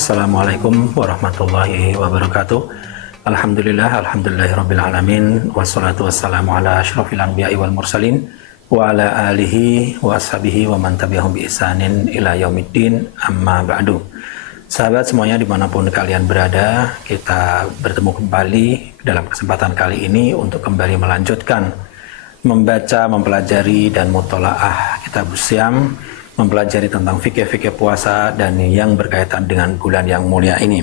Assalamualaikum warahmatullahi wabarakatuh. Alhamdulillahirabbil alamin, wassalatu wassalamu ala asyrofil anbiya'i wal mursalin wa ala alihi wa ashabihi wa man tabi'ahum bi ihsanin ila yaumiddin, amma ba'du. Sahabat semuanya dimanapun kalian berada, kita bertemu kembali dalam kesempatan kali ini untuk kembali melanjutkan membaca, mempelajari dan mutola'ah Kitabus Syiyam, mempelajari tentang fikih-fikih puasa dan yang berkaitan dengan bulan yang mulia ini.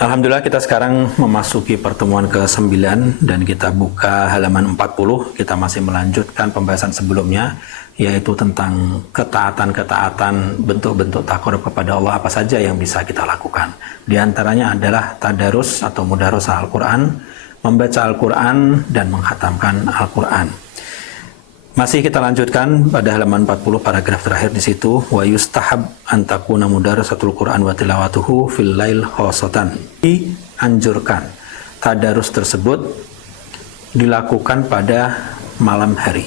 Alhamdulillah kita sekarang memasuki pertemuan ke-9 dan kita buka halaman 40. Kita masih melanjutkan pembahasan sebelumnya, yaitu tentang ketaatan-ketaatan, bentuk-bentuk takarrub kepada Allah apa saja yang bisa kita lakukan. Di antaranya adalah tadarus atau mudarasah Al-Quran, membaca Al-Quran dan menghatamkan Al-Quran. Masih kita lanjutkan pada halaman 40 paragraf terakhir di situ, wa yustahab an takuna mudarasatul Quran wa tilawatuhu fil lail khassatan. Dianjurkan tadarus tersebut dilakukan pada malam hari.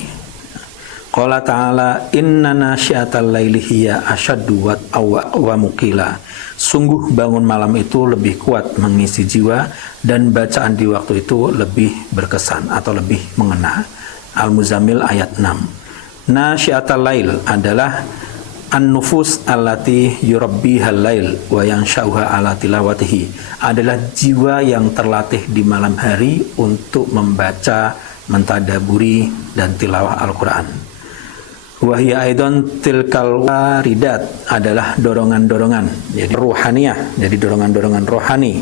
Qala ta'ala inna nasyiatal laili hiya asyaddu wa muqila. Sungguh bangun malam itu lebih kuat mengisi jiwa dan bacaan di waktu itu lebih berkesan atau lebih mengena. Al-Muzammil ayat 6. Nasyiatal lail adalah an-nufus allati yurabbihal lail wa yansha'uha ala tilawatihi, adalah jiwa yang terlatih di malam hari untuk membaca, mentadaburi dan tilawah Al-Quran. Wahia aidon tilkal waridat, adalah dorongan-dorongan, jadi ruhaniyah, jadi dorongan-dorongan rohani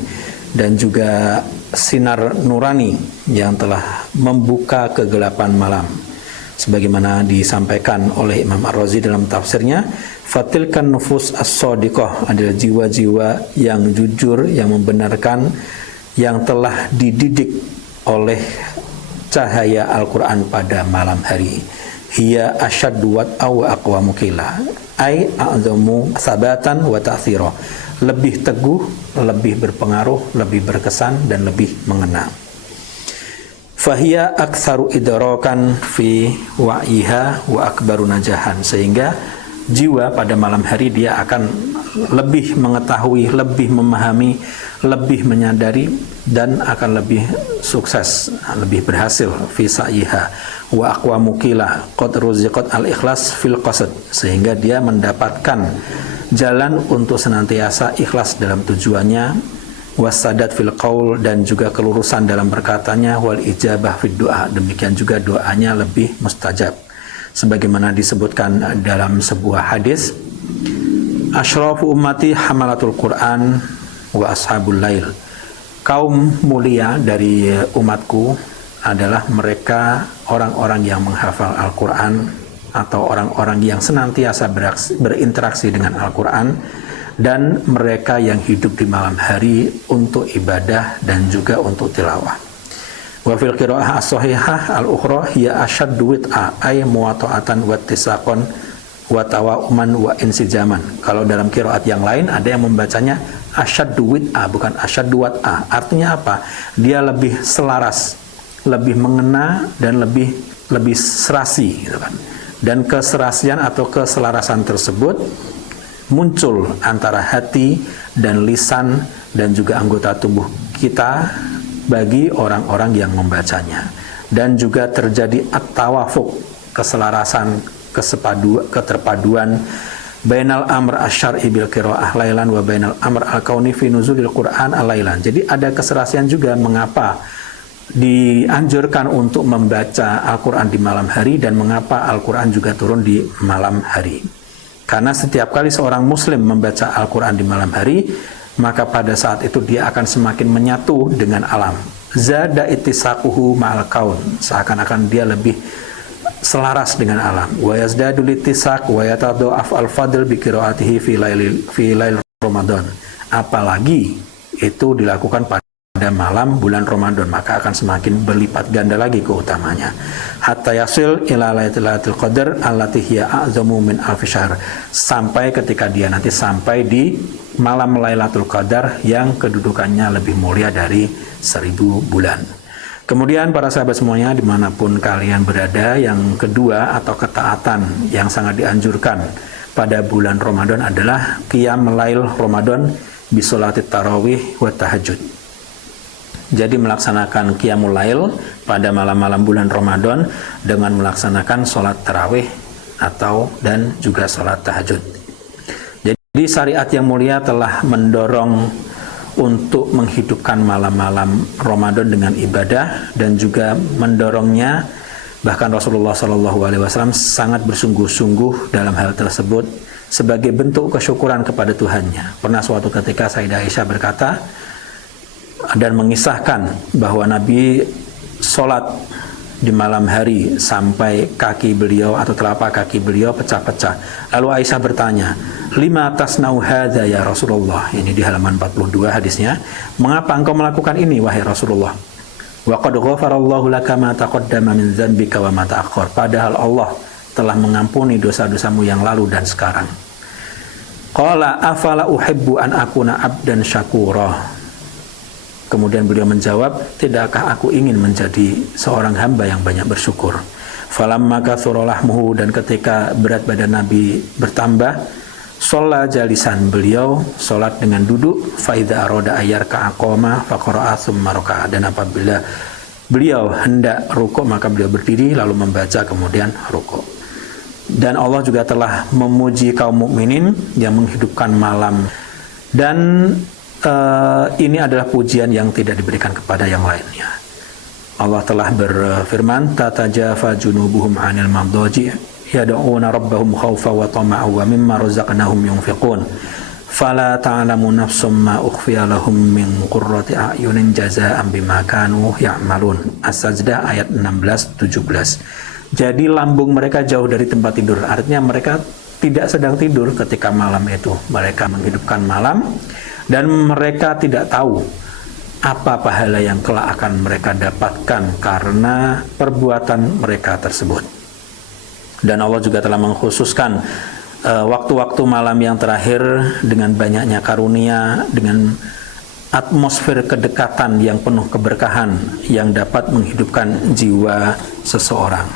dan juga sinar nurani yang telah membuka kegelapan malam, sebagaimana disampaikan oleh Imam Ar-Razi dalam tafsirnya. Fatilkan nufus as-sadiqah, adalah jiwa-jiwa yang jujur, yang membenarkan, yang telah dididik oleh cahaya Al-Quran pada malam hari. Hiya asyaddu wa aqwa mukila ay a'zamu sabatan wa ta'thira, lebih teguh, lebih berpengaruh, lebih berkesan dan lebih mengena. Fahiya aktsaru idrakan fi wa'iha wa akbaru najahan, sehingga jiwa pada malam hari dia akan lebih mengetahui, lebih memahami, lebih menyadari dan akan lebih sukses, lebih berhasil fi sa'iha wa aqwa mukila qad ruziqat al-ikhlas fil qasd, sehingga dia mendapatkan jalan untuk senantiasa ikhlas dalam tujuannya, wasadat fil qaul, dan juga kelurusan dalam berkatanya, wal ijabah fid doa, demikian juga doanya lebih mustajab, sebagaimana disebutkan dalam sebuah hadis, asyrafu ummati hamalatul Quran wa ashabul lail, kaum mulia dari umatku adalah mereka orang-orang yang menghafal Al-Quran atau orang-orang yang senantiasa berinteraksi dengan Al-Quran, dan mereka yang hidup di malam hari untuk ibadah dan juga untuk tilawah. Wa fil qiraa'ah as-sahihah al-ukhra hiya asyaddu wit'a ay muwata'atan wa tisaqan wa tawa'uman wa insijaman. Kalau dalam qiraat yang lain ada yang membacanya asyaddu wit'a, bukan asyaddu wat'a. Artinya apa? Dia lebih selaras, lebih mengena dan lebih serasi, gitu kan. Dan keserasian atau keselarasan tersebut muncul antara hati dan lisan dan juga anggota tubuh kita bagi orang-orang yang membacanya. Dan juga terjadi at-tawafuq, keselarasan, keterpaduan bainal amr asy-syar'i bil qiraa'ah lailan wa bainal amr al-kauni fi nuzulil Qur'an al-lailan. Jadi ada keserasian juga mengapa dianjurkan untuk membaca Al-Quran di malam hari dan mengapa Al-Quran juga turun di malam hari. Karena setiap kali seorang muslim membaca Al-Quran di malam hari, maka pada saat itu dia akan semakin menyatu dengan alam. Zada ittisaquhu ma'al kaun, seakan-akan dia lebih selaras dengan alam. Wa yazdadu littisaq wa yatadha'af al-fadl bi qiraatihi fi lail Ramadan. Apalagi itu dilakukan pada malam bulan Ramadan, maka akan semakin berlipat ganda lagi keutamanya. Hatta yasil ila lailatul qadar allati hiya a'zamu min alfi syahr, sampai ketika dia nanti sampai di malam Lailatul Qadar yang kedudukannya lebih mulia dari 1000 bulan. Kemudian para sahabat semuanya dimanapun kalian berada, yang kedua atau ketaatan yang sangat dianjurkan pada bulan Ramadan adalah qiyam lail Ramadan bisolatit tarawih wa tahajud. Jadi melaksanakan qiyamul lail pada malam-malam bulan Ramadan dengan melaksanakan sholat tarawih dan juga sholat tahajud. Jadi syariat yang mulia telah mendorong untuk menghidupkan malam-malam Ramadan dengan ibadah, dan juga mendorongnya, bahkan Rasulullah SAW sangat bersungguh-sungguh dalam hal tersebut sebagai bentuk kesyukuran kepada Tuhannya. Pernah suatu ketika Sayyidah Aisyah berkata dan mengisahkan bahwa Nabi sholat di malam hari sampai kaki beliau atau telapak kaki beliau pecah-pecah. Lalu Aisyah bertanya, "Lima tasnau hadza ya Rasulullah?" Ini di halaman 42 hadisnya. "Mengapa engkau melakukan ini wahai Rasulullah?" "Wa qad ghafarallahu laka ma taqaddama min dzanbika wa ma ta'akhkhar." Padahal Allah telah mengampuni dosa-dosamu yang lalu dan sekarang. Qala afala uhibbu an akuna abdan syakura. Kemudian beliau menjawab, "Tidakkah aku ingin menjadi seorang hamba yang banyak bersyukur?" Falamma kathura lahmuhu, dan ketika berat badan Nabi bertambah, sholat jalisan, beliau sholat dengan duduk, fa idza arada ayyarka aqama fa qara'a tsumma raka'a, dan apabila beliau hendak rukuk maka beliau berdiri lalu membaca kemudian rukuk. Dan Allah juga telah memuji kaum mukminin yang menghidupkan malam, dan ini adalah pujian yang tidak diberikan kepada yang lainnya. Allah telah berfirman, "Tatajafa junubuhum 'anil madhaji' yad'una rabbahum khawfa wa tama'an wa mimma razaqnahum yunfiqun fala ta'lamu nafsum ma ukhfiya lahum min qurrati a'yunin jazaa'an bima kanu ya'malun." As-Sajdah ayat 16-17. Jadi lambung mereka jauh dari tempat tidur, artinya mereka tidak sedang tidur ketika malam itu. Mereka menghidupkan malam, dan mereka tidak tahu apa pahala yang kelak akan mereka dapatkan karena perbuatan mereka tersebut. Dan Allah juga telah mengkhususkan waktu-waktu malam yang terakhir dengan banyaknya karunia, dengan atmosfer kedekatan yang penuh keberkahan yang dapat menghidupkan jiwa seseorang.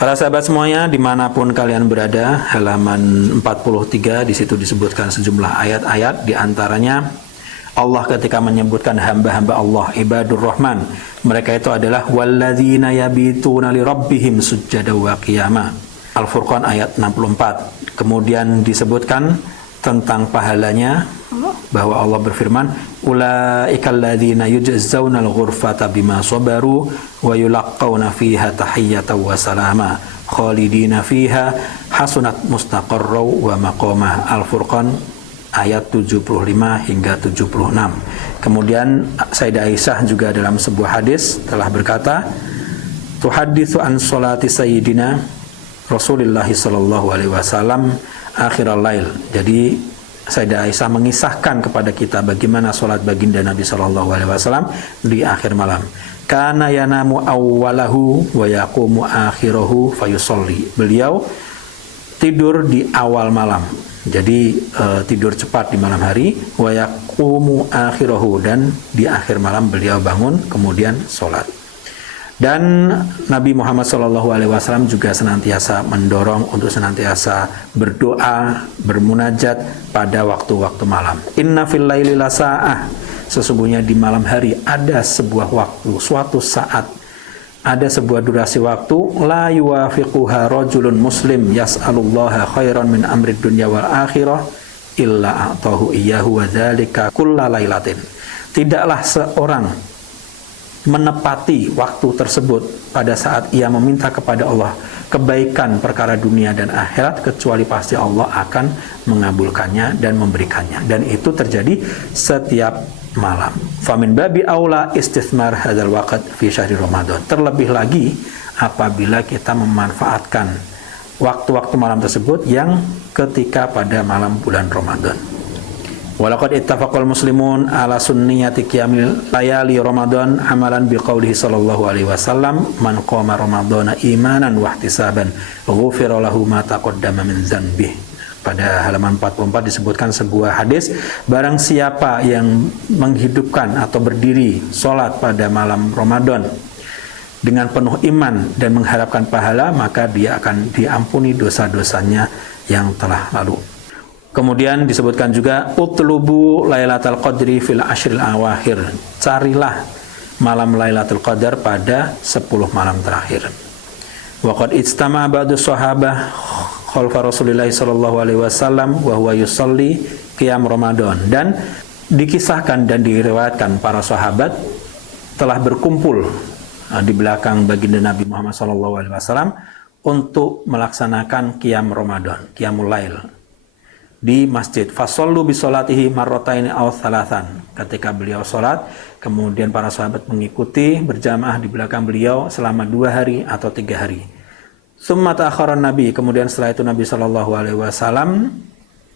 Para sahabat semuanya, dimanapun kalian berada, halaman 43 di situ disebutkan sejumlah ayat-ayat, di antaranya Allah ketika menyebutkan hamba-hamba Allah, ibadur rahman, mereka itu adalah walladzina yabituna li rabbihim sujjada wa qiyama. Al-Furqan ayat 64. Kemudian disebutkan tentang pahalanya bahwa Allah berfirman, ulaikal ladzina yujzauna al-ghurfata bima sabaru wa yulaqqawna fiha tahiyyatan wa salama khalidina fiha hasunat mustaqarra wa maqama. Al-Furqan ayat 75 hingga 76. Kemudian Sayyidah Aisyah juga dalam sebuah hadis telah berkata, tuhaditsu an sholati sayyidina Rasulullah sallallahu alaihi wasallam akhiral lail. Jadi Sayyidah Aisyah mengisahkan kepada kita bagaimana sholat baginda Nabi sallallahu alaihi wasallam di akhir malam. Kana yanamu awwalahu wa yaqumu akhirahu fayusolli. Beliau tidur di awal malam. Jadi tidur cepat di malam hari, wa yaqumu akhirahu, dan di akhir malam beliau bangun kemudian sholat. Dan Nabi Muhammad SAW juga senantiasa mendorong untuk senantiasa berdoa, bermunajat pada waktu-waktu malam. Inna fil laili lasa'ah, sesungguhnya di malam hari ada sebuah waktu, suatu saat, ada sebuah durasi waktu, la yuwafiquha rajulun muslim yas'alullaha khairan min amrid dunya wal akhirah illa a'tahu iyyahu wa dzalika kulla lailatin. Tidaklah seorang menepati waktu tersebut pada saat ia meminta kepada Allah kebaikan perkara dunia dan akhirat, kecuali pasti Allah akan mengabulkannya dan memberikannya, dan itu terjadi setiap malam. Famin babi aula istithmar hadzal waqt fi syahri Ramadan. Terlebih lagi apabila kita memanfaatkan waktu-waktu malam tersebut yang ketika pada malam bulan Ramadan. Walaqad ittafaqal muslimun ala sunniyati qiyamil layali Ramadan amalan biqaulihi sallallahu alaihi wasallam man qama ramadhana imanan wa ihtisaban ghufira lahu ma taqaddama min dzanbih. Pada halaman 44 disebutkan sebuah hadis, barang siapa yang menghidupkan atau berdiri salat pada malam Ramadan dengan penuh iman dan mengharapkan pahala, maka dia akan diampuni dosa-dosanya yang telah lalu. Kemudian disebutkan juga utlubu Lailatul Qadri fil ashril awakhir. Carilah malam Lailatul Qadar pada 10 malam terakhir. Wa qad ijtama'a ba'du sahabah khalfa Rasulillah sallallahu alaihi wasallam wa huwa yusalli qiyam Ramadan, dan dikisahkan dan diriwayatkan para sahabat telah berkumpul di belakang baginda Nabi Muhammad sallallahu alaihi wasallam untuk melaksanakan qiyam Ramadan, qiyamul lail di masjid. Fasallu bi sholatihi marrataini aw thalathan. Ketika beliau salat, kemudian para sahabat mengikuti berjamaah di belakang beliau selama 2 hari atau 3 hari. Tsumma ta'akhkharan Nabi, kemudian setelah itu Nabi sallallahu alaihi wasallam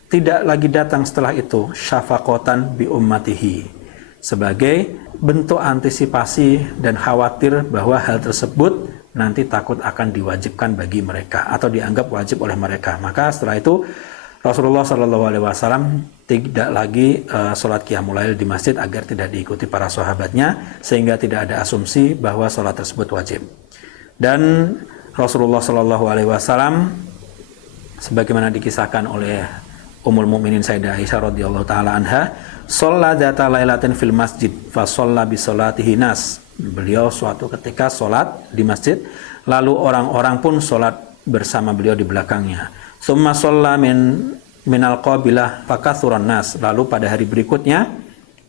tidak lagi datang setelah itu, syafaqatan bi ummatihi, sebagai bentuk antisipasi dan khawatir bahwa hal tersebut nanti takut akan diwajibkan bagi mereka atau dianggap wajib oleh mereka. Maka setelah itu Rasulullah Shallallahu Alaihi Wasallam tidak lagi sholat qiyamul lail di masjid agar tidak diikuti para sahabatnya, sehingga tidak ada asumsi bahwa sholat tersebut wajib. Dan Rasulullah Shallallahu Alaihi Wasallam, sebagaimana dikisahkan oleh Ummul Mukminin Sayyidah Aisyah radhiyallahu taala anha, sholat dzata lailatin fil masjid fa sholla bi sholatihi nas. Beliau suatu ketika sholat di masjid, lalu orang-orang pun sholat bersama beliau di belakangnya. Summa sholla minal qabilah fakathuran nas. Lalu pada hari berikutnya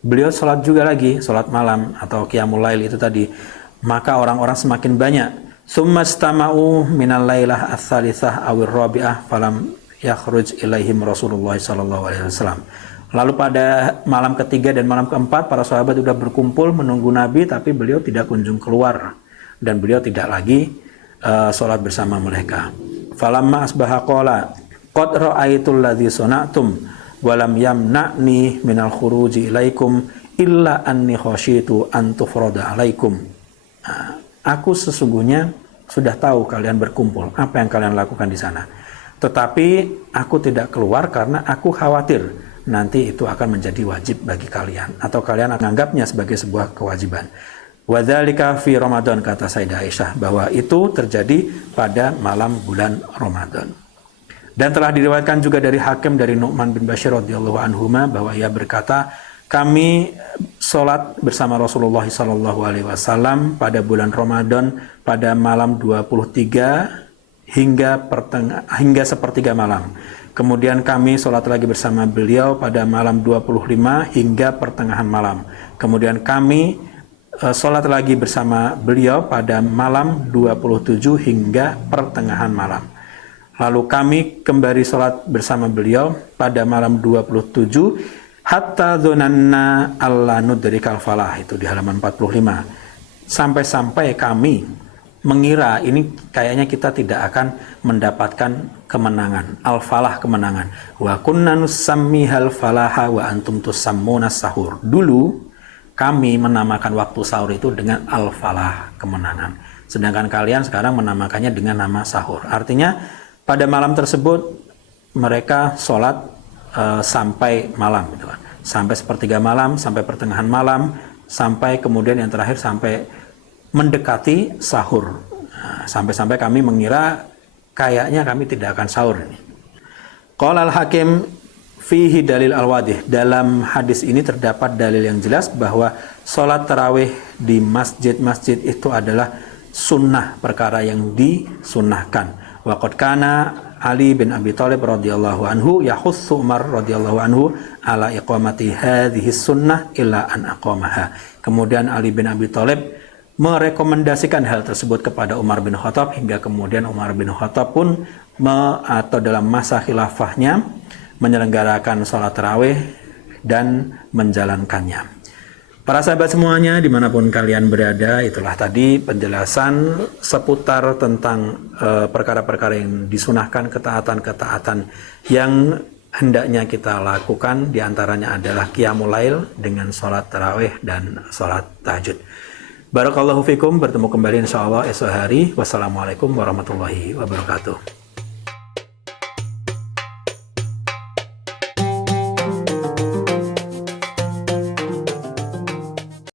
beliau sholat juga lagi, sholat malam atau qiyamul lail itu tadi. Maka orang-orang semakin banyak. Summa istama'u minal lailah ats-tsalitsah awir rabi'ah falam yakhruj ilaihim Rasulullah sallallahu alaihi wasallam. Lalu pada malam ketiga dan malam keempat para sahabat sudah berkumpul menunggu Nabi, tapi beliau tidak kunjung keluar dan beliau tidak lagi sholat bersama mereka. Falamma asbaha qala qad ra'aitul ladzi sana'tum wa lam yamna'ni minal khuruji ilaikum illa anni khasyitu an tufrada alaikum. Aku sesungguhnya sudah tahu kalian berkumpul, apa yang kalian lakukan di sana. Tetapi aku tidak keluar karena aku khawatir nanti itu akan menjadi wajib bagi kalian atau kalian menganggapnya sebagai sebuah kewajiban. Wadzalika fi Ramadan, kata Sayyidah Aisyah, bahwa itu terjadi pada malam bulan Ramadan. Dan telah diriwayatkan juga dari Hakim dari Nu'man bin Bashir radhiyallahu anhuma bahwa ia berkata, kami sholat bersama Rasulullah sallallahu alaihi wasallam pada bulan Ramadan pada malam 23 hingga sepertiga malam. Kemudian kami sholat lagi bersama beliau pada malam 25 hingga pertengahan malam. Kemudian kami sholat lagi bersama beliau pada malam 27 hingga pertengahan malam. Lalu kami kembali sholat bersama beliau pada malam 27 hatta dzananna alla nudrikal falah, itu di halaman 45. Sampai-sampai kami mengira ini kayaknya kita tidak akan mendapatkan kemenangan, al-falah, kemenangan. Wa kunna nusammihal falaha wa antum tusammuna sahur. Dulu kami menamakan waktu sahur itu dengan al-falah, kemenangan. Sedangkan kalian sekarang menamakannya dengan nama sahur. Artinya pada malam tersebut mereka sholat sampai malam, gitu kan. Sampai sepertiga malam, sampai pertengahan malam, sampai kemudian yang terakhir sampai mendekati sahur. Sampai-sampai kami mengira kayaknya kami tidak akan sahur ini. Qala al-Hakim fihi dalil al-wadih. Dalam hadis ini terdapat dalil yang jelas bahwa sholat tarawih di masjid-masjid itu adalah sunnah, perkara yang disunnahkan. Wa qad kana Ali bin Abi Thalib radhiyallahu anhu yahussu Umar radhiyallahu anhu ala iqamati hadhihi sunnah illa an aqamaha. Kemudian Ali bin Abi Thalib merekomendasikan hal tersebut kepada Umar bin Khattab, hingga kemudian Umar bin Khattab pun atau dalam masa khilafahnya menyelenggarakan sholat tarawih dan menjalankannya. Para sahabat semuanya, dimanapun kalian berada, itulah tadi penjelasan seputar tentang perkara-perkara yang disunahkan, ketaatan-ketaatan yang hendaknya kita lakukan. Di antaranya adalah qiyamul lail dengan sholat tarawih dan sholat tahajud. Barakallahu fikum, bertemu kembali insyaallah esok hari. Wassalamualaikum warahmatullahi wabarakatuh.